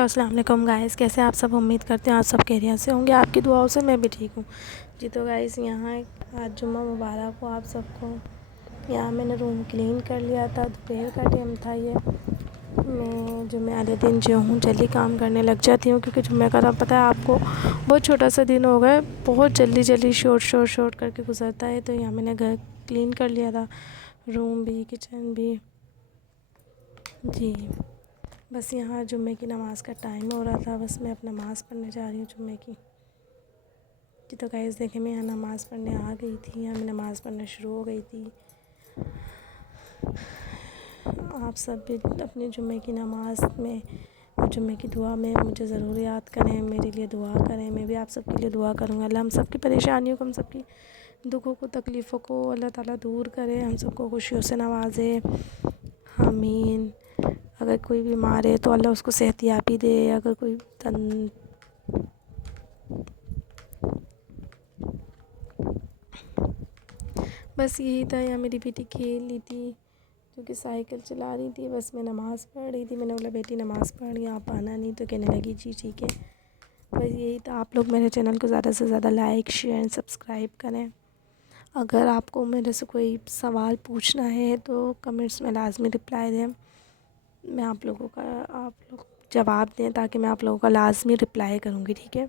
Hello अस्सलाम वालेकुम guys, कैसे आप सब। उम्मीद करते हैं आप सब खैरियत से होंगे। आपकी दुआओं से मैं भी ठीक हूँ जी। तो गाइस यहाँ आज जुम्मा मुबारक हो आप सबको। यहाँ मैंने रूम क्लीन कर लिया था, दोपहर का टाइम था ये। मैं जुम्मे वाले दिन जो हूँ जल्दी काम करने लग जाती हूँ, क्योंकि जुम्मे का पता है आपको बहुत छोटा सा दिन हो गया, बहुत जल्दी शॉर्ट करके गुजरता है। तो यहाँ मैंने घर क्लीन कर लिया था, रूम भी किचन भी जी। बस यहाँ जुम्मे की नमाज़ का टाइम हो रहा था, बस मैं अब नमाज़ पढ़ने जा रही हूँ जुम्मे की जी। तो गाइस देखें, मैं यहाँ नमाज़ पढ़ने आ गई थी, यहाँ मैं नमाज़ पढ़ना शुरू हो गई थी। आप सब भी अपने जुम्मे की नमाज़ में, जुम्मे की दुआ में मुझे ज़रूर याद करें, मेरे लिए दुआ करें। मैं भी आप सब के लिए दुआ करूँगा। अल्लाह हम सब की परेशानियों को, हम सब की दुखों को, तकलीफ़ों को अल्लाह ताला दूर करे, हम सबको खुशियों से नवाजे। आमीन। अगर कोई बीमार है तो अल्लाह उसको सेहतियाबी दे। अगर कोई बस यही था। यहाँ मेरी बेटी खेल रही थी, क्योंकि साइकिल चला रही थी। बस मैं नमाज़ पढ़ रही थी। मैंने बोला बेटी नमाज़ पढ़, आप आना नहीं, तो कहने लगी जी ठीक है। बस यही था। आप लोग मेरे चैनल को ज़्यादा से ज़्यादा लाइक शेयर एंड सब्सक्राइब करें। अगर आपको मेरे से कोई सवाल पूछना है तो कमेंट्स में लाजमी रिप्लाई दें। मैं आप लोग जवाब दें, ताकि मैं आप लोगों का लाजमी रिप्लाई करूँगी, ठीक है।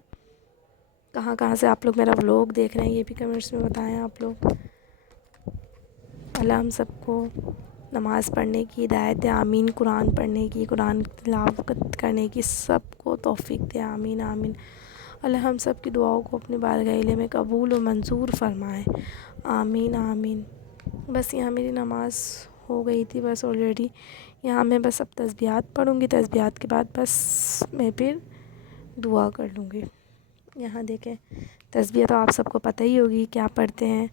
कहाँ कहाँ से आप लोग मेरा व्लॉग देख रहे हैं ये भी कमेंट्स में बताएं आप लोग। अल्लाह हम सबको नमाज़ पढ़ने की हिदायत दे, आमीन। कुरान पढ़ने की, कुरान तिलावत करने की सबको तौफीक दे, आमीन आमीन। अल्लाह हम सब की दुआओं को अपनी बारगाह में कबूल और मंजूर फरमाए, आमीन आमीन। बस यहाँ मेरी नमाज़ हो गई थी बस ऑलरेडी। यहाँ मैं बस अब तस्बीहात पढ़ूँगी, तस्बीहात के बाद बस मैं फिर दुआ कर लूँगी। यहाँ देखें, तस्बीह तो आप सबको पता ही होगी क्या पढ़ते हैं।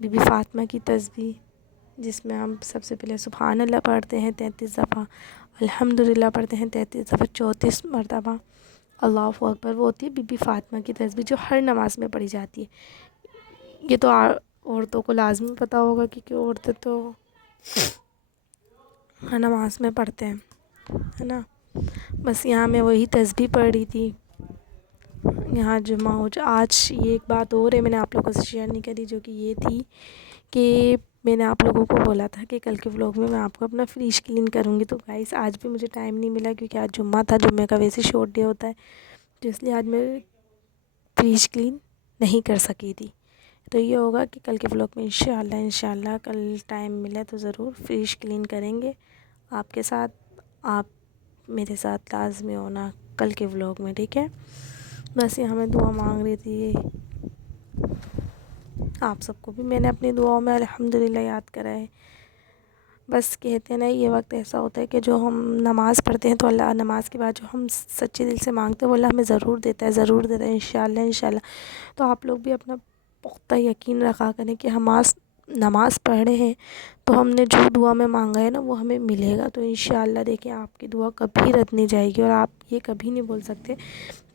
बीबी फ़ातिमा की तस्बीह, जिसमें हम सबसे पहले सुभान अल्लाह पढ़ते हैं 33 दफ़ा, अल्हम्दुलिल्लाह पढ़ते हैं 33 दफ़ा, 34 मरतबा अल्लाहु अकबर। वो होती है बीबी फ़ातिमा की तस्बीह, जो हर नमाज़ में पढ़ी जाती है। ये तो औरतों को लाजमी पता होगा, क्योंकि औरतें तो हर नमाज़ में पढ़ते हैं, है ना। बस यहाँ मैं वही तस्बीह पढ़ रही थी। यहाँ जुम्मा हो जा आज। ये एक बात और है, मैंने आप लोगों से शेयर नहीं करी, जो कि ये थी कि मैंने आप लोगों को बोला था कि कल के व्लॉग में मैं आपको अपना फ्रिज क्लीन करूँगी। तो गाइस आज भी मुझे टाइम नहीं मिला, क्योंकि आज जुम्मा था। जुम्मे का वैसे शॉर्ट डे होता है, तो इसलिए आज मैं फ्रिज क्लीन नहीं कर सकी थी। तो ये होगा कि कल के व्लॉग में इंशाल्लाह कल टाइम मिले तो ज़रूर फ्रिज क्लीन करेंगे आपके साथ। आप मेरे साथ लाजमी होना कल के व्लॉग में, ठीक है। बस यहाँ मैं दुआ मांग रही थी आप सबको भी मैंने अपनी दुआओं में अल्हम्दुलिल्लाह याद करा है। बस कहते हैं ना, ये वक्त ऐसा होता है कि जो हम नमाज़ पढ़ते हैं तो अल्लाह नमाज के बाद जो हम सच्चे दिल से मांगते हैं वो अल्लाह हमें ज़रूर देता है, ज़रूर देता है, इंशाल्लाह। तो आप लोग भी अपना पुख्ता यकीन रखा करें कि हम आज नमाज़ पढ़ रहे हैं तो हमने जो दुआ में मांगा है ना वो हमें मिलेगा। तो इंशाल्लाह देखिए, आपकी दुआ कभी रद्द नहीं जाएगी, और आप ये कभी नहीं बोल सकते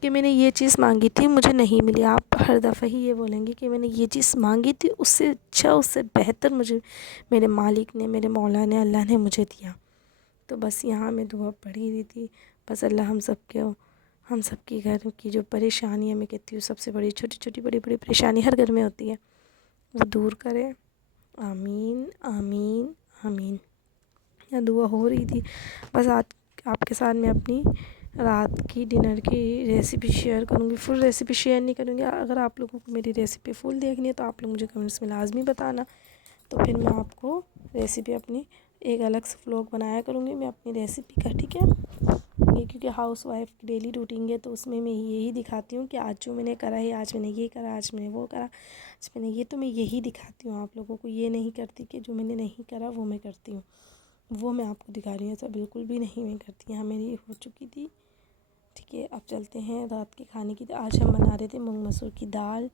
कि मैंने ये चीज़ मांगी थी मुझे नहीं मिली। आप हर दफ़ा ही ये बोलेंगे कि मैंने ये चीज़ मांगी थी, उससे अच्छा, उससे बेहतर मुझे मेरे मालिक ने, मेरे मौला ने, अल्लाह ने मुझे दिया। तो बस यहाँ मैं दुआ पढ़ी रही थी। बस अल्लाह हम सब की घर की जो परेशानी है, मैं कहती हूँ सबसे बड़ी, छोटी छोटी बड़ी बड़ी परेशानी हर घर में होती है, वो दूर करे, आमीन आमीन आमीन। यहाँ दुआ हो रही थी। बस आज आपके साथ मैं अपनी रात की डिनर की रेसिपी शेयर करूँगी। फुल रेसिपी शेयर नहीं करूँगी। अगर आप लोगों को मेरी रेसिपी फुल देखनी है तो आप लोग मुझे कमेंट्स में लाजमी बताना, तो फिर मैं आपको रेसिपी अपनी एक अलग से व्लॉग बनाया करूँगी मैं अपनी रेसिपी का, ठीक है। ये क्योंकि हाउस वाइफ की डेली रूटीन है, तो उसमें मैं यही दिखाती हूँ कि आज जो मैंने करा है, आज मैंने ये करा, आज मैंने वो करा, आज मैंने ये, तो मैं यही दिखाती हूँ आप लोगों को। ये नहीं करती कि जो मैंने नहीं करा वो मैं करती हूँ, वो मैं आपको दिखा रही हूँ, ऐसा बिल्कुल भी नहीं मैं करती। यहाँ मेरी हो चुकी थी, ठीक है। अब चलते हैं रात के खाने की। आज हम बना रहे थे मूंग मसूर की दाल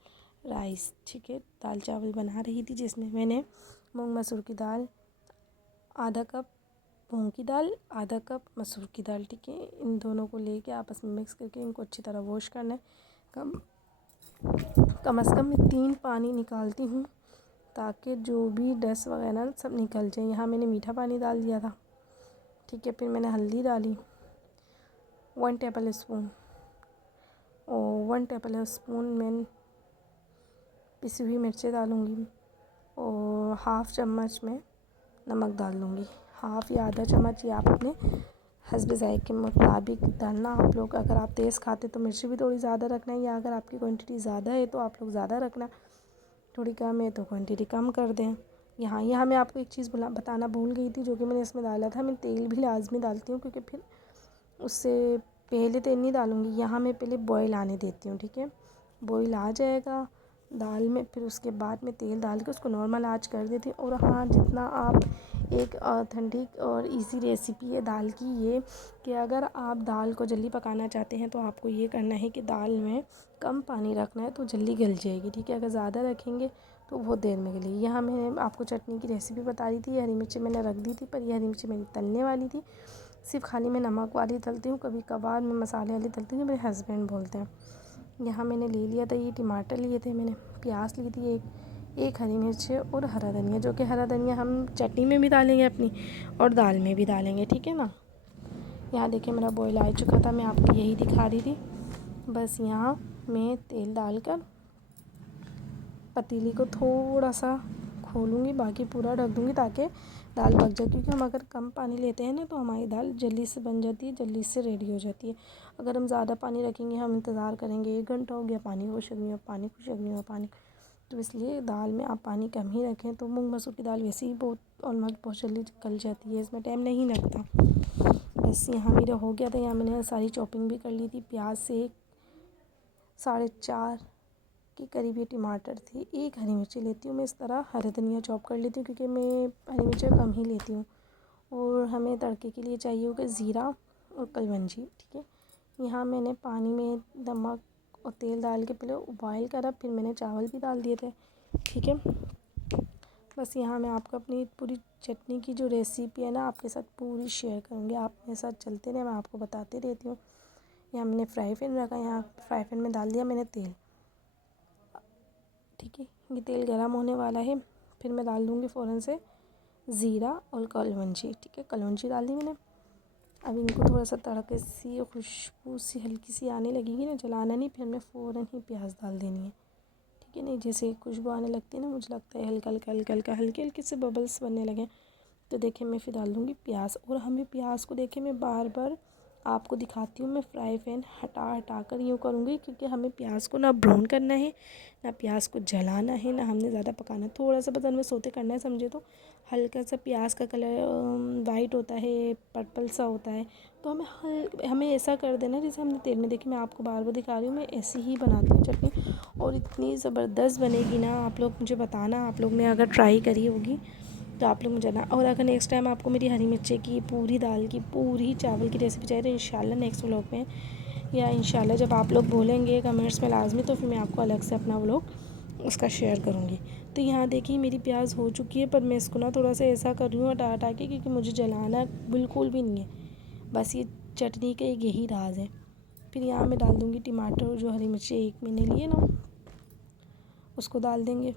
राइस, ठीक है। दाल चावल बना रही थी, जिसमें मैंने मूंग मसूर की दाल, आधा कप मूंग की दाल, आधा कप मसूर की दाल, ठीक है। इन दोनों को लेके आपस में मिक्स करके इनको अच्छी तरह वॉश करना है। कम से कम मैं 3 पानी निकालती हूँ, ताकि जो भी डस्ट वगैरह सब निकल जाए। यहाँ मैंने मीठा पानी डाल दिया था, ठीक है। फिर मैंने हल्दी डाली, 1 टेबल स्पून और 1 टेबल स्पून मैं पिसी हुई मिर्चें डालूँगी और हाफ़ चम्मच में नमक डाल लूँगी। हाफ़ या आधा चम्मच, या आप अपने हस्ब ज़ायक़े के मुताबिक डालना। आप लोग अगर आप तेज़ खाते तो मिर्ची भी थोड़ी ज़्यादा रखना, या अगर आपकी क्वांटिटी ज़्यादा है तो आप लोग ज़्यादा रखना, थोड़ी कम है तो क्वांटिटी कम कर दें। यहाँ मैं आपको एक चीज़ बताना भूल गई थी, जो कि मैंने इसमें डाला था। मैं तेल भी लाजमी डालती हूँ, क्योंकि फिर उससे पहले तेल नहीं डालूँगी। यहाँ मैं पहले बॉयल आने देती हूँ, ठीक है। बॉयल आ जाएगा दाल में, फिर उसके बाद मैं तेल डाल के उसको नॉर्मल आंच कर देती हूँ। और हाँ, जितना आप एक ऑथेंटिक और इजी रेसिपी है दाल की ये, कि अगर आप दाल को जल्दी पकाना चाहते हैं तो आपको ये करना है कि दाल में कम पानी रखना है, तो जल्दी गल जाएगी, ठीक है। अगर ज़्यादा रखेंगे तो बहुत देर में गलेगी। यहाँ मैंने आपको चटनी की रेसिपी बता रही थी। हरी मिर्ची मैंने रख दी थी, पर ये हरी मिर्ची मैंने तलने वाली थी। सिर्फ खाली मैं नमक वाली तलती हूँ, कभी कभार मैं मसाले वाली तलती हूँ, मेरे हस्बैंड बोलते हैं। यहाँ मैंने ले लिया था, ये टमाटर लिए थे मैंने, प्याज ली थी एक हरी मिर्च और हरा धनिया, जो कि हरा धनिया हम चटनी में भी डालेंगे अपनी और दाल में भी डालेंगे, ठीक है ना। यहाँ देखिए मेरा बॉयल आ चुका था, मैं आपको यही दिखा रही थी। बस यहाँ मैं तेल डालकर पतीली को थोड़ा सा खोलूँगी, बाकी पूरा ढक दूँगी ताकि दाल पक जाए। क्योंकि हम अगर कम पानी लेते हैं ना तो हमारी दाल जल्दी से बन जाती है, जल्दी से रेडी हो जाती है। अगर हम ज़्यादा पानी रखेंगे, हम इंतज़ार करेंगे 1 घंटा हो गया, पानी खुशक नहीं हो, पानी खुशक नहीं हो, पानी, तो इसलिए दाल में आप पानी कम ही रखें। तो मूंग मसूर की दाल वैसे ही ऑलमोस्ट बहुत जल्दी गल जाती है, इसमें टाइम नहीं लगता। बस यहाँ मेरा हो गया था। यहाँ मैंने सारी चॉपिंग भी कर ली थी। प्याज से 4.5 के करीब ये टमाटर थे, 1 हरी मिर्ची लेती हूँ मैं, इस तरह हरा धनिया चॉप कर लेती हूँ, क्योंकि मैं हरी मिर्ची कम ही लेती हूँ। और हमें तड़के के लिए चाहिए होगा ज़ीरा और कलवंजी, ठीक है। यहाँ मैंने पानी में नमक और तेल डाल के पहले बॉयल करा, फिर मैंने चावल भी डाल दिए थे, ठीक है। बस यहाँ मैं आपको अपनी पूरी चटनी की जो रेसिपी है ना आपके साथ पूरी शेयर करूँगी। आप मेरे साथ चलते रहे, मैं आपको बताती रहती हूँ। यहाँ मैंने फ्राई पैन रखा, यहाँ फ्राई पैन में डाल दिया मैंने तेल, ठीक है। ये तेल गरम होने वाला है, फिर मैं डाल दूँगी फ़ौरन से ज़ीरा और कलवंजी, ठीक है। कलवंजी डाल दी मैंने। अब इनको थोड़ा सा तड़के सी और खुशबू सी हल्की सी आने लगेगी ना, जलाना नहीं, फिर मैं फ़ौरन ही प्याज डाल देनी है, ठीक है। नहीं, जैसे खुशबू आने लगती है ना, मुझे लगता है हल्का हल्का हल्का हल्का हल्के हल्के से बबल्स बनने लगे, तो देखिए मैं फिर डाल दूँगी प्याज। और हमें प्याज को देखिए मैं बार बार आपको दिखाती हूँ, मैं फ्राई पैन हटा कर यूँ करूँगी, क्योंकि हमें प्याज को ना ब्राउन करना है, ना प्याज को जलाना है, ना हमने ज़्यादा पकाना है। थोड़ा सा बस हमें सोते करना है, समझे तो। हल्का सा प्याज का कलर वाइट होता है, पर्पल सा होता है, तो हमें ऐसा कर देना जैसे हमने तेल में, देखिए मैं आपको बार बार दिखा रही हूँ, मैं ऐसे ही बनाती हूँ चटनी, और इतनी ज़बरदस्त बनेगी ना। आप लोग मुझे बताना, आप लोग ने अगर ट्राई करी होगी तो आप लोग मुझे ना। और अगर नेक्स्ट टाइम आपको मेरी हरी मिर्ची की, पूरी दाल की, पूरी चावल की रेसिपी चाहिए तो इंशाल्लाह नेक्स्ट व्लॉग में, या इंशाल्लाह जब आप लोग बोलेंगे कमेंट्स में लाजमी, तो फिर मैं आपको अलग से अपना व्लॉग उसका शेयर करूँगी। तो यहाँ देखिए मेरी प्याज हो चुकी है, पर मैं इसको ना थोड़ा सा ऐसा कर रही हूँ हटा के, क्योंकि मुझे जलाना बिल्कुल भी नहीं है। बस ये चटनी का एक यही राज है। फिर यहाँ मैं डाल दूँगी टमाटर और जो हरी मिर्ची एक मैंने लिए ना, उसको डाल देंगे।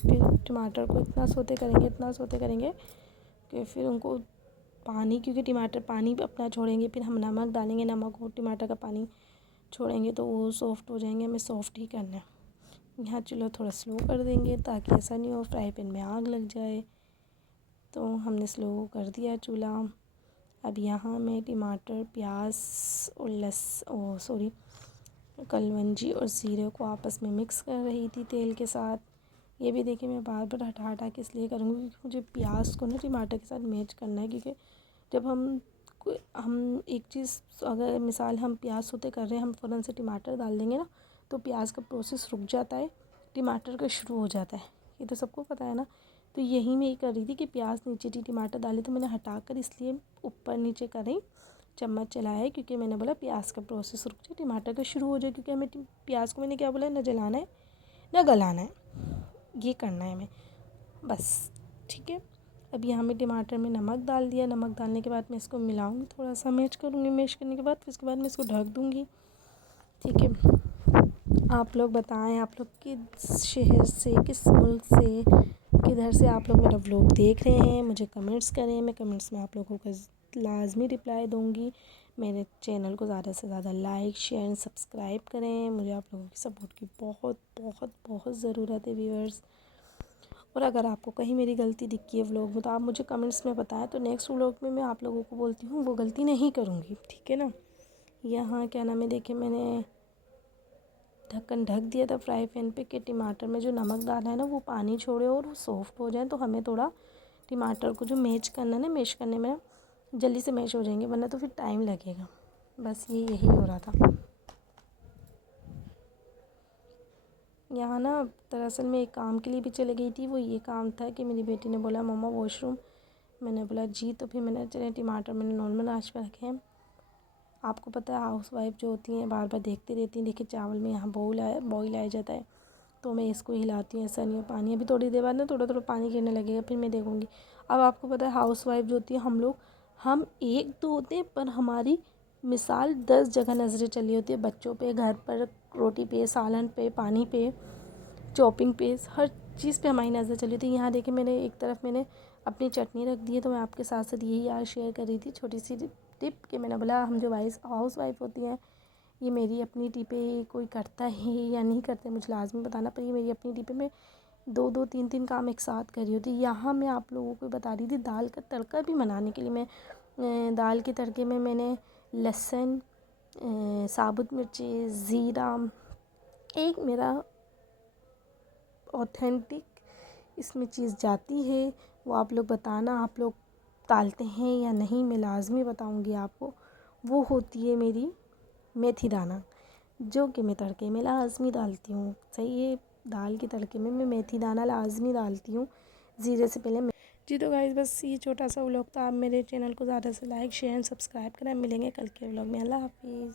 फिर टमाटर को इतना सोते करेंगे कि फिर उनको पानी, क्योंकि टमाटर पानी अपना छोड़ेंगे, फिर हम नमक डालेंगे, नमक और टमाटर का पानी छोड़ेंगे तो वो सॉफ़्ट हो जाएंगे। हमें सॉफ़्ट ही करना है। यहाँ चूल्हा थोड़ा स्लो कर देंगे, ताकि ऐसा नहीं हो फ्राई पैन में आग लग जाए। तो हमने स्लो कर दिया चूल्हा। अब यहाँ मैं टमाटर, प्याज और कलवंजी और ज़ीरे को आपस में मिक्स कर रही थी तेल के साथ। ये भी देखिए मैं बार बार हटा के इसलिए करूँगी, क्योंकि मुझे प्याज को ना टमाटर के साथ मैच करना है। क्योंकि जब हम एक चीज़, अगर मिसाल हम प्याज सोते कर रहे हैं, हम फ़ौरन से टमाटर डाल देंगे ना, तो प्याज का प्रोसेस रुक जाता है, टमाटर का शुरू हो जाता है। ये तो सबको पता है ना। तो यही मैं ये कर रही थी कि प्याज नीचे थी, टमाटर डाले, तो मैंने हटा कर इसलिए ऊपर नीचे कर रही, चम्मच चलाया है, क्योंकि मैंने बोला प्याज का प्रोसेस रुक जाए, टमाटर का शुरू हो जाए। क्योंकि हमें प्याज को मैंने क्या बोला, ना जलाना है ना गलाना है, ये करना है हमें बस, ठीक है। अब यहाँ में टमाटर में नमक डाल दिया। नमक डालने के बाद मैं इसको मिलाऊंगी, थोड़ा सा मैश करूँगी। मैश करने के बाद फिर उसके बाद मैं इसको ढक दूँगी, ठीक है। आप लोग बताएं, आप लोग किस शहर से, किस मुल्क से, किधर से आप लोग मेरा व्लॉग देख रहे हैं, मुझे कमेंट्स करें। मैं कमेंट्स में आप लोगों का लाजमी रिप्लाई दूँगी। मेरे चैनल को ज़्यादा से ज़्यादा लाइक शेयर एंड सब्सक्राइब करें। मुझे आप लोगों की सपोर्ट की बहुत बहुत बहुत ज़रूरत है व्यूअर्स। और अगर आपको कहीं मेरी गलती दिखी है व्लॉग में तो आप मुझे कमेंट्स में बताएं, तो नेक्स्ट व्लॉग में मैं आप लोगों को बोलती हूँ वो गलती नहीं करूँगी, ठीक है ना। यहाँ क्या नाम है, देखिए मैंने ढक्कन ढक दिया था फ्राई पैन पे कि टमाटर में जो नमक डाला है ना वो पानी छोड़े और वो सॉफ्ट हो जाए। तो हमें थोड़ा टमाटर को जो मैश करना है ना, मैश करने में जल्दी से मैश हो जाएंगे, वरना तो फिर टाइम लगेगा। बस यही हो रहा था। यहाँ ना दरअसल मैं एक काम के लिए भी चली गई थी। वो ये काम था कि मेरी बेटी ने बोला मम्मा वॉशरूम। मैंने बोला जी। तो फिर मैंने चले टमाटर मैंने नॉर्मल आंच पर रखे हैं। आपको पता है हाउस वाइफ जो होती हैं बार बार देखती रहती हैं। देखिए चावल में यहाँ बॉईल आ जाता है, तो मैं इसको हिलाती हूँ, ऐसा नहीं हो पानी। अभी थोड़ी देर बाद ना थोड़ा थोड़ा पानी गिरने लगेगा, फिर मैं देखूँगी। अब आपको पता है हाउस वाइफ जो होती है, हम एक तो होते हैं पर हमारी मिसाल 10 जगह नज़रें चली होती है, बच्चों पे, घर पर, रोटी पे, सालन पे, पानी पे, चॉपिंग पे, हर चीज़ पे हमारी नज़र चली थी। यहाँ देखिए मैंने एक तरफ मैंने अपनी चटनी रख दी है। तो मैं आपके साथ साथ यही आज शेयर कर रही थी छोटी सी टिप कि मैंने बोला हम जो हाउस वाइफ होती हैं, ये मेरी अपनी टिपें कोई करता है या नहीं करते मुझे लाजमी बताना, पर ये मेरी अपनी टिपें मैं 2-2 3-3 काम एक साथ कर रही होती। यहाँ मैं आप लोगों को बता रही थी दाल का तड़का भी बनाने के लिए। मैं दाल के तड़के में मैंने लहसुन, साबुत मिर्ची, ज़ीरा, एक मेरा ऑथेंटिक इसमें चीज़ जाती है, वो आप लोग बताना आप लोग डालते हैं या नहीं, मैं लाजमी बताऊंगी आपको। वो होती है मेरी मेथी दाना, जो कि मैं तड़के में लाजमी डालती हूँ। सही है, दाल के तड़के में मैं मेथी दाना लाजमी डालती हूँ ज़ीरे से पहले। जी तो गाइस बस ये छोटा सा व्लॉग था। आप मेरे चैनल को ज़्यादा से लाइक शेयर एंड सब्सक्राइब करें। मिलेंगे कल के व्लॉग में। अल्लाह हाफिज़।